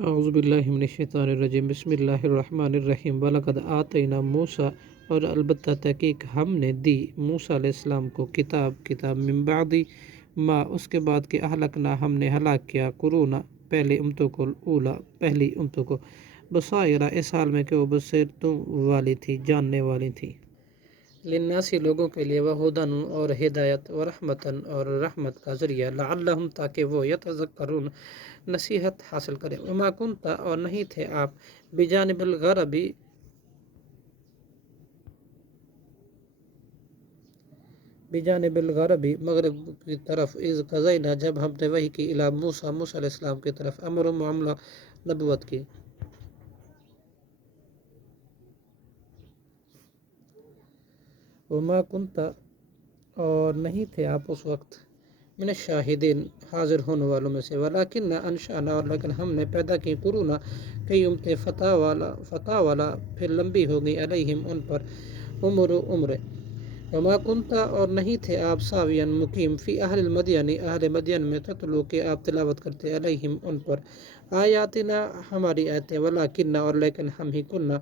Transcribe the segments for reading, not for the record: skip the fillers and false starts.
اعوذ باللہ من الشیطان الرجیم بسم اللہ الرحمن الرحیم وَلَقَدْ آتَيْنَا موسیٰ اور البتہ تحقیق ہم نے دی موسیٰ علیہ السلام کو کتاب من بعد ما اس کے بعد کہ اہلکنا ہم نے ہلاک کیا قرونا پہلی امتوں کو بصائرہ اس حال میں کہ وہ بصیرتوں والی تھی جاننے والی تھی للناس لوگوں کے لیے وہدن اور ہدایت ورحمتن اور رحمت کا ذریعہ لعلہم تاکہ وہ یتذکرون نصیحت حاصل کریں وما کنت اور نہیں تھے آپ بجانب الغربی مغرب کی طرف اذ قضینا جب ہم نے وحی کی الی موسیٰ علیہ السلام کی طرف امر معاملہ نبوت کی وما کنت اور نہیں تھے آپ اس وقت من الشاہدین حاضر ہونے والوں میں سے ولیکن انشأنا اور لیکن ہم نے پیدا کی قرونا کئی امتیں فتح والا پھر لمبی ہو گئی علیہم ان پر عمر وما کنت اور نہیں تھے آپ ساویاً مقیم فی اہل مدین میں تتلو کہ آپ تلاوت کرتے علیہم ان پر آیاتنا ہماری آیتیں ولیکن اور لیکن ہم ہی کننا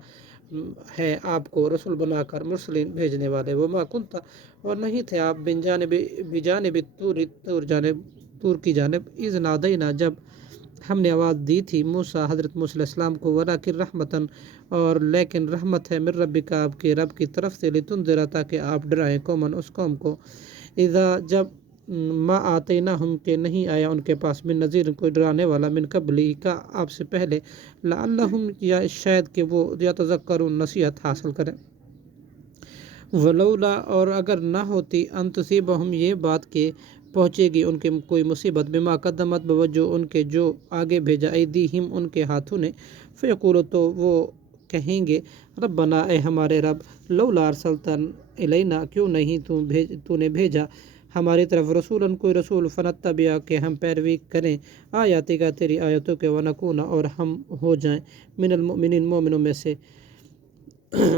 ہے آپ کو رسول بنا کر مرسلین بھیجنے والے وما کنت اور نہیں تھے آپ بجانب طور کی جانب اذ نادینا جب ہم نے آواز دی تھی حضرت موسیٰ علیہ السلام کو ولیکن رحمتن اور لیکن رحمت ہے من ربک آپ کے رب کی طرف سے لتنذر تاکہ آپ ڈرائیں قومن اس قوم کو اذا جب ما آتیناہم کہ نہیں آیا ان کے پاس من نذیر کوئی ڈرانے والا من قبلی کا آپ سے پہلے لعلہم یا شاید کہ وہ یتذکرون نصیحت حاصل کریں ولولا اور اگر نہ ہوتی ان تصیبہم یہ بات کہ پہنچے گی ان کے کوئی مصیبت بما قدمت بوجہ ان کے جو آگے بھیجا ایدیہم ان کے ہاتھوں نے فیقولو تو وہ کہیں گے ربنا اے ہمارے رب لولا ارسلتا الینا کیوں نہیں تو نے بھیجا ہماری طرف رسولاً کوئی رسول فنتبع کہ ہم پیروی کریں آیاتی کا تیری آیتوں کے ونکون اور ہم ہو جائیں من المؤمنین مومنوں میں سے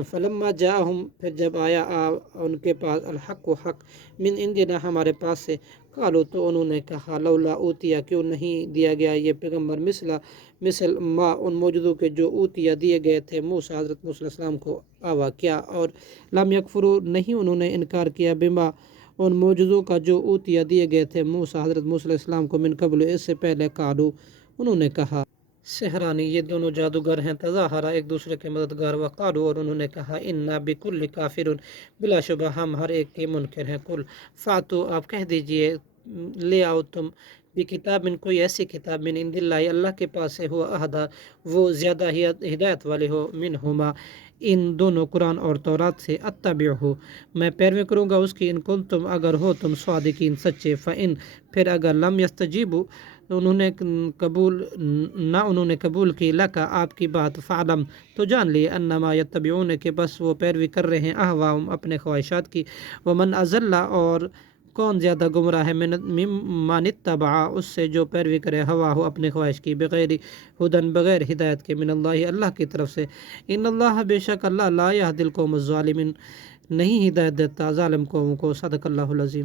فلما جاءہم پھر جب آیا ان کے پاس الحق و حق من عندنا ہمارے پاس سے قالو تو انہوں نے کہا لولا اوتیا کیوں نہیں دیا گیا یہ پیغمبر مثل ما ان موجودوں کے جو اوتیا دیے گئے تھے حضرت موسیٰ علیہ السلام کو آوا کیا اور لم یکفروا نہیں انہوں نے انکار کیا بما ان موجودوں کا جو اوتیا دیے گئے تھے حضرت موسیٰ علیہ السلام کو من قبل اس سے پہلے قالو انہوں نے کہا سحرانی یہ دونوں جادوگر ہیں تظاہرہ ایک دوسرے کے مددگار وقالو اور انہوں نے کہا انا بکل کافرون بلا شبہ ہم ہر ایک کے منکر ہیں قل فاتو آپ کہہ دیجئے لے آؤ تم بکتاب من کوئی ایسی کتاب من عند اللہ اللہ کے پاس سے ہوا اہدا وہ زیادہ ہدایت والے ہو منہما ان دونوں قرآن اور تورات سے اتبعہ میں پیروی کروں گا اس کی ان کنتم اگر ہو تم صادقین سچے فإن پھر اگر لم یستجیبوا انہوں نے قبول کی لکا آپ کی بات فعلم تو جان لیے انما یتبعون کہ بس وہ پیروی کر رہے ہیں اہواہم اپنے خواہشات کی ومن اضل اور کون زیادہ گمراہ ہے من اتبع اس سے جو پیروی کرے ہوا ہو اپنے خواہش کی بغیر ہدن بغیر ہدایت کے من اللہ کی طرف سے ان اللہ بے شک اللہ لا یہدی القوم الظالمین نہیں ہدایت دیتا ظالم قوموں کو صدق اللہ العظیم